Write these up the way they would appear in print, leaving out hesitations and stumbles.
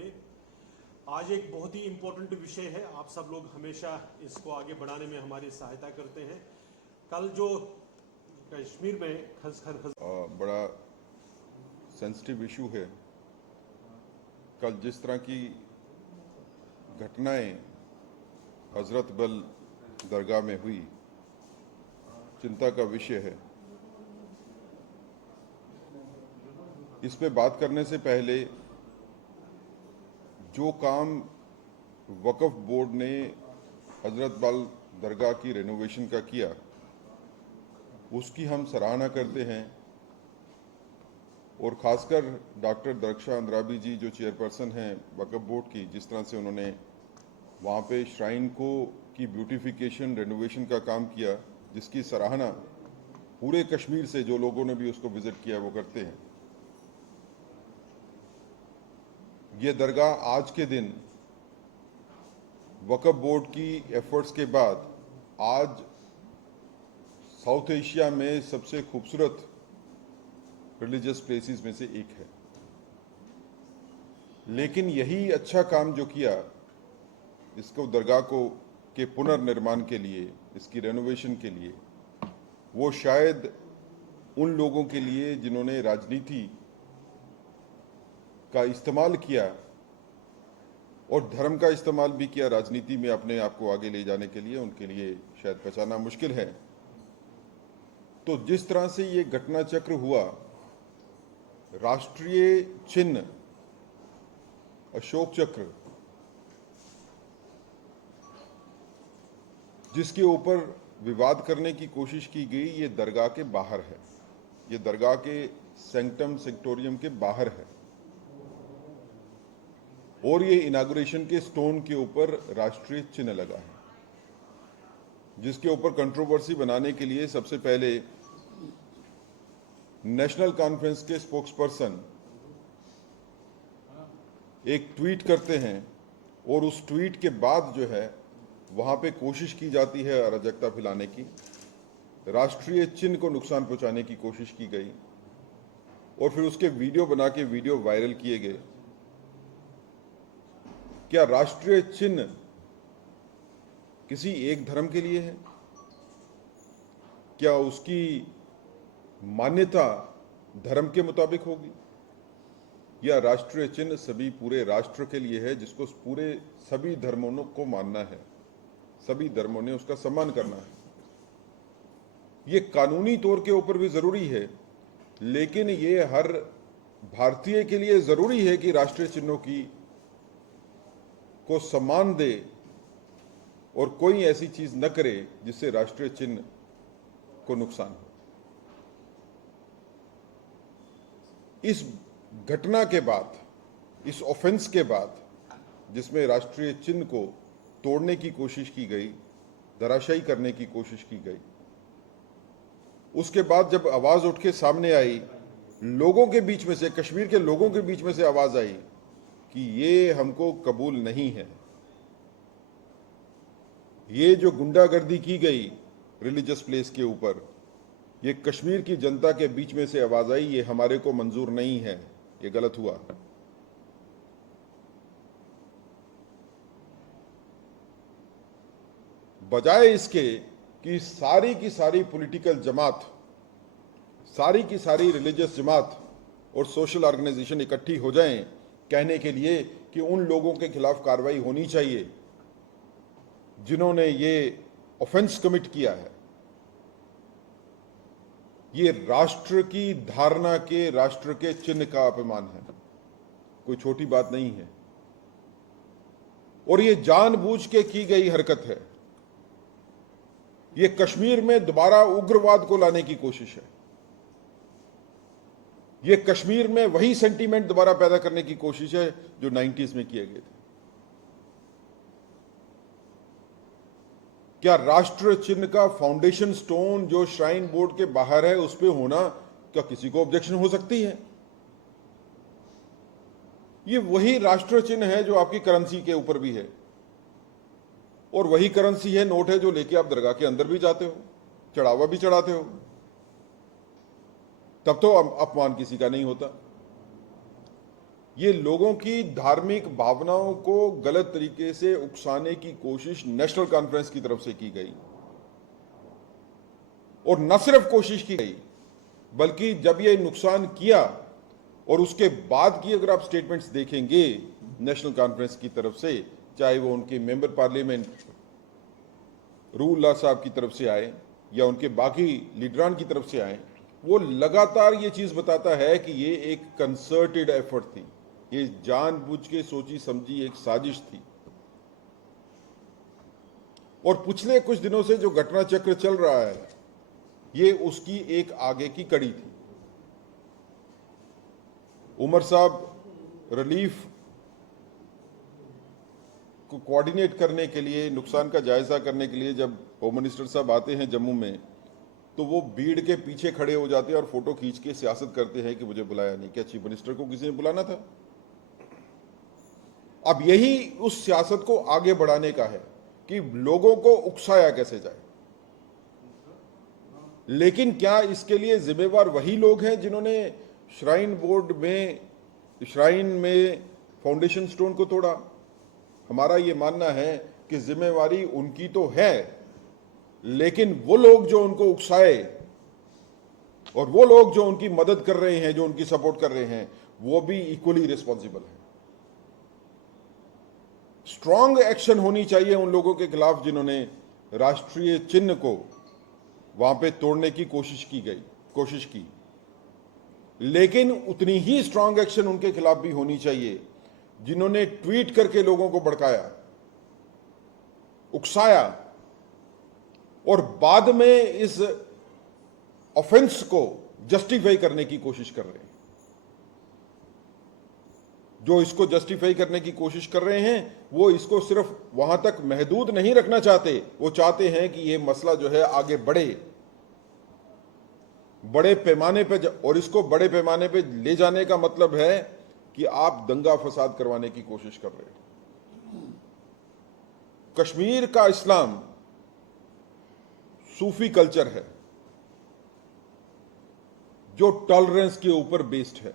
लिए। आज एक बहुत ही इम्पोर्टेंट विषय है, आप सब लोग हमेशा इसको आगे बढ़ाने में हमारी सहायता करते हैं। कल जो कश्मीर में बड़ा सेंसिटिव इशू है। कल जिस तरह की घटनाएं हजरत बल दरगाह में हुई, चिंता का विषय है। इस पे बात करने से पहले जो काम वक्फ बोर्ड ने हजरत बल दरगाह की रेनोवेशन का किया, उसकी हम सराहना करते हैं। और ख़ासकर डॉक्टर दरख्शां अंद्राबी जी जो चेयरपर्सन हैं वक्फ बोर्ड की, जिस तरह से उन्होंने वहाँ पे श्राइन की ब्यूटिफिकेशन रेनोवेशन का काम किया, जिसकी सराहना पूरे कश्मीर से जो लोगों ने भी उसको विज़िट किया वो करते हैं। ये दरगाह आज के दिन वक्फ बोर्ड की एफर्ट्स के बाद आज साउथ एशिया में सबसे खूबसूरत रिलीजियस प्लेसेस में से एक है। लेकिन यही अच्छा काम जो किया, इसको दरगाह को के पुनर्निर्माण के लिए, इसकी रेनोवेशन के लिए, वो शायद उन लोगों के लिए जिन्होंने राजनीति का इस्तेमाल किया और धर्म का इस्तेमाल भी किया राजनीति में अपने आप को आगे ले जाने के लिए, उनके लिए शायद पहचाना मुश्किल है। तो जिस तरह से ये घटना चक्र हुआ, राष्ट्रीय चिन्ह अशोक चक्र, जिसके ऊपर विवाद करने की कोशिश की गई, ये दरगाह के बाहर है। ये दरगाह के सेंक्टम सेक्टोरियम के बाहर है और ये इनागुरेशन के स्टोन के ऊपर राष्ट्रीय चिन्ह लगा है, जिसके ऊपर कंट्रोवर्सी बनाने के लिए सबसे पहले नेशनल कॉन्फ्रेंस के स्पोक्सपर्सन एक ट्वीट करते हैं और उस ट्वीट के बाद जो है वहां पे कोशिश की जाती है अराजकता फैलाने की, राष्ट्रीय चिन्ह को नुकसान पहुंचाने की कोशिश की गई और फिर उसके वीडियो बना के वीडियो वायरल किए गए। क्या राष्ट्रीय चिन्ह किसी एक धर्म के लिए है? क्या उसकी मान्यता धर्म के मुताबिक होगी, या राष्ट्रीय चिन्ह सभी पूरे राष्ट्र के लिए है, जिसको पूरे सभी धर्मों को मानना है, सभी धर्मों ने उसका सम्मान करना है? ये कानूनी तौर के ऊपर भी जरूरी है, लेकिन ये हर भारतीय के लिए जरूरी है कि राष्ट्रीय चिन्हों को सम्मान दे और कोई ऐसी चीज न करे जिससे राष्ट्रीय चिन्ह को नुकसान हो। इस घटना के बाद, इस ऑफेंस के बाद, जिसमें राष्ट्रीय चिन्ह को तोड़ने की कोशिश की गई, धराशायी करने की कोशिश की गई, उसके बाद जब आवाज उठ के सामने आई, लोगों के बीच में से, कश्मीर के लोगों के बीच में से आवाज आई कि ये हमको कबूल नहीं है, ये जो गुंडागर्दी की गई रिलीजियस प्लेस के ऊपर, ये कश्मीर की जनता के बीच में से आवाज आई, ये हमारे को मंजूर नहीं है, ये गलत हुआ। बजाय इसके कि सारी की सारी पॉलिटिकल जमात, सारी की सारी रिलीजियस जमात और सोशल ऑर्गेनाइजेशन इकट्ठी हो जाएं कहने के लिए कि उन लोगों के खिलाफ कार्रवाई होनी चाहिए जिन्होंने ये ऑफेंस कमिट किया है, ये राष्ट्र की धारणा के, राष्ट्र के चिन्ह का अपमान है, कोई छोटी बात नहीं है। और ये जानबूझ के की गई हरकत है। ये कश्मीर में दोबारा उग्रवाद को लाने की कोशिश है। ये कश्मीर में वही सेंटीमेंट दोबारा पैदा करने की कोशिश है जो 90s में किए गए थे। क्या राष्ट्र चिन्ह का फाउंडेशन स्टोन जो श्राइन बोर्ड के बाहर है उस पे होना, क्या किसी को ऑब्जेक्शन हो सकती है? ये वही राष्ट्र चिन्ह है जो आपकी करेंसी के ऊपर भी है, और वही करेंसी है, नोट है, जो लेके आप दरगाह के अंदर भी जाते हो, चढ़ावा भी चढ़ाते हो। तब तो अपमान किसी का नहीं होता। ये लोगों की धार्मिक भावनाओं को गलत तरीके से उकसाने की कोशिश नेशनल कॉन्फ्रेंस की तरफ से की गई। और न सिर्फ कोशिश की गई, बल्कि जब ये नुकसान किया और उसके बाद की अगर आप स्टेटमेंट्स देखेंगे नेशनल कॉन्फ्रेंस की तरफ से, चाहे वो उनके मेंबर पार्लियामेंट रूहुल्लाह साहब की तरफ से आए या उनके बाकी लीडरान की तरफ से आए, वो लगातार ये चीज बताता है कि ये एक कंसर्टेड एफर्ट थी, ये जानबूझ के सोची समझी एक साजिश थी। और पिछले कुछ दिनों से जो घटना चक्र चल रहा है, ये उसकी एक आगे की कड़ी थी। उमर साहब रिलीफ को कोऑर्डिनेट करने के लिए, नुकसान का जायजा करने के लिए जब होम मिनिस्टर साहब आते हैं जम्मू में, तो वो भीड़ के पीछे खड़े हो जाते हैं और फोटो खींच के सियासत करते हैं कि मुझे बुलाया नहीं। क्या चीफ मिनिस्टर को किसी ने बुलाना था? अब यही उस सियासत को आगे बढ़ाने का है कि लोगों को उकसाया कैसे जाए। लेकिन क्या इसके लिए जिम्मेवार वही लोग हैं जिन्होंने श्राइन में फाउंडेशन स्टोन को तोड़ा? हमारा यह मानना है कि जिम्मेवारी उनकी तो है, लेकिन वो लोग जो उनको उकसाए और वो लोग जो उनकी मदद कर रहे हैं, जो उनकी सपोर्ट कर रहे हैं, वो भी इक्वली रिस्पॉन्सिबल है। स्ट्रांग एक्शन होनी चाहिए उन लोगों के खिलाफ जिन्होंने राष्ट्रीय चिन्ह को वहां पे तोड़ने की कोशिश की, लेकिन उतनी ही स्ट्रांग एक्शन उनके खिलाफ भी होनी चाहिए जिन्होंने ट्वीट करके लोगों को भड़काया, उकसाया और बाद में इस ऑफेंस को जस्टिफाई करने की कोशिश कर रहे हैं। जो इसको जस्टिफाई करने की कोशिश कर रहे हैं, वो इसको सिर्फ वहां तक महदूद नहीं रखना चाहते, वो चाहते हैं कि ये मसला जो है आगे बढ़े, बड़े पैमाने पे, और इसको बड़े पैमाने पे ले जाने का मतलब है कि आप दंगा फसाद करवाने की कोशिश कर रहे हैं। कश्मीर का इस्लाम सूफी कल्चर है जो टॉलरेंस के ऊपर बेस्ड है।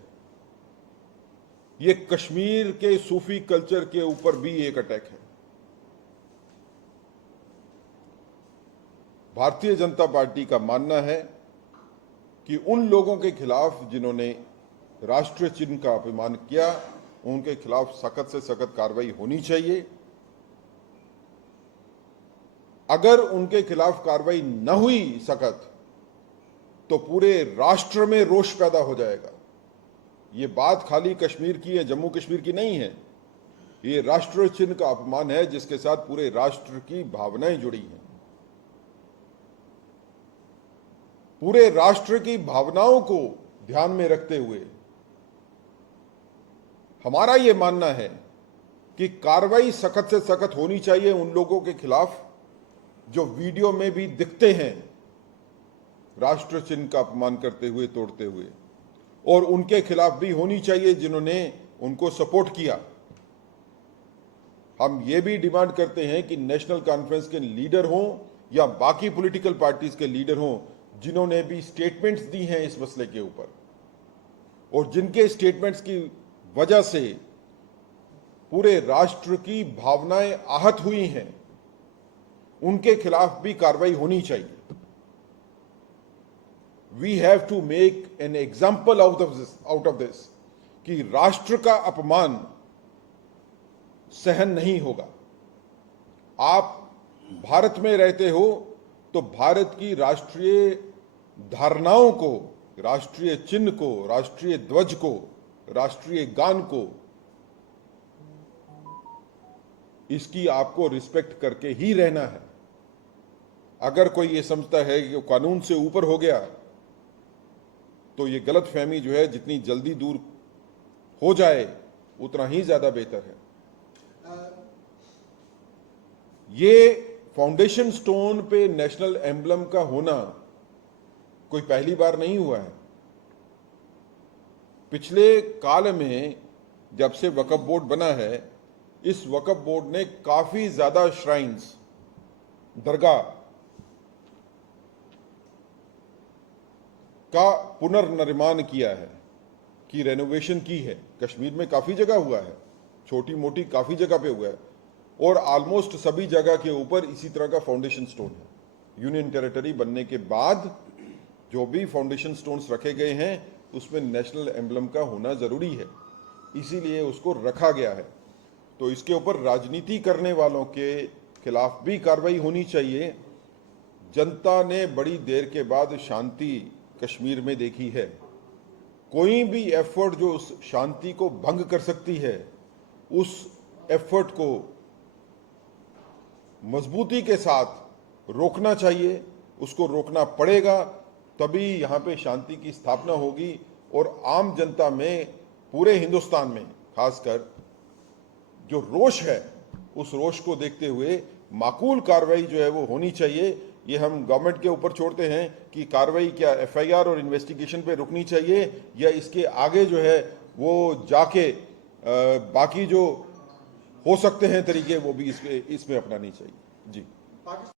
ये कश्मीर के सूफी कल्चर के ऊपर भी एक अटैक है। भारतीय जनता पार्टी का मानना है कि उन लोगों के खिलाफ जिन्होंने राष्ट्रीय चिन्ह का अपमान किया, उनके खिलाफ सख्त से सख्त कार्रवाई होनी चाहिए। अगर उनके खिलाफ कार्रवाई न हुई सख्त, तो पूरे राष्ट्र में रोष पैदा हो जाएगा। ये बात खाली कश्मीर की है, जम्मू कश्मीर की नहीं है। ये राष्ट्रीय चिन्ह का अपमान है जिसके साथ पूरे राष्ट्र की भावनाएं जुड़ी हैं। पूरे राष्ट्र की भावनाओं को ध्यान में रखते हुए हमारा यह मानना है कि कार्रवाई सख्त से सख्त होनी चाहिए उन लोगों के खिलाफ जो वीडियो में भी दिखते हैं राष्ट्र चिन्ह का अपमान करते हुए, तोड़ते हुए, और उनके खिलाफ भी होनी चाहिए जिन्होंने उनको सपोर्ट किया। हम ये भी डिमांड करते हैं कि नेशनल कॉन्फ्रेंस के लीडर हों या बाकी पॉलिटिकल पार्टीज के लीडर हों, जिन्होंने भी स्टेटमेंट्स दी हैं इस मसले के ऊपर और जिनके स्टेटमेंट्स की वजह से पूरे राष्ट्र की भावनाएं आहत हुई हैं, उनके खिलाफ भी कार्रवाई होनी चाहिए। We have to make an example out of this कि राष्ट्र का अपमान सहन नहीं होगा। आप भारत में रहते हो तो भारत की राष्ट्रीय धारणाओं को, राष्ट्रीय चिन्ह को, राष्ट्रीय ध्वज को, राष्ट्रीय गान को, इसकी आपको रिस्पेक्ट करके ही रहना है। अगर कोई ये समझता है कि कानून से ऊपर हो गया, तो ये गलत फहमी जो है जितनी जल्दी दूर हो जाए उतना ही ज्यादा बेहतर है। ये फाउंडेशन स्टोन पे नेशनल एम्बलम का होना कोई पहली बार नहीं हुआ है। पिछले काल में जब से वक्फ बोर्ड बना है, इस वक्फ बोर्ड ने काफी ज्यादा श्राइन्स, दरगाह का पुनर्निर्माण किया है। की रेनोवेशन की है। कश्मीर में काफ़ी जगह हुआ है, छोटी मोटी काफ़ी जगह पे हुआ है, और ऑलमोस्ट सभी जगह के ऊपर इसी तरह का फाउंडेशन स्टोन है। यूनियन टेरिटरी बनने के बाद जो भी फाउंडेशन स्टोन्स रखे गए हैं उसमें नेशनल एम्बलम का होना ज़रूरी है, इसीलिए उसको रखा गया है। तो इसके ऊपर राजनीति करने वालों के खिलाफ भी कार्रवाई होनी चाहिए। जनता ने बड़ी देर के बाद शांति कश्मीर में देखी है। कोई भी एफर्ट जो उस शांति को भंग कर सकती है, उस एफर्ट को मजबूती के साथ रोकना चाहिए, उसको रोकना पड़ेगा, तभी यहाँ पे शांति की स्थापना होगी। और आम जनता में, पूरे हिंदुस्तान में खासकर जो रोष है, उस रोष को देखते हुए माकूल कार्रवाई जो है वो होनी चाहिए। ये हम गवर्नमेंट के ऊपर छोड़ते हैं कि कार्रवाई क्या एफआईआर और इन्वेस्टिगेशन पे रुकनी चाहिए या इसके आगे जो है वो जाके बाकी जो हो सकते हैं तरीके वो भी इसमें अपनानी चाहिए। जी।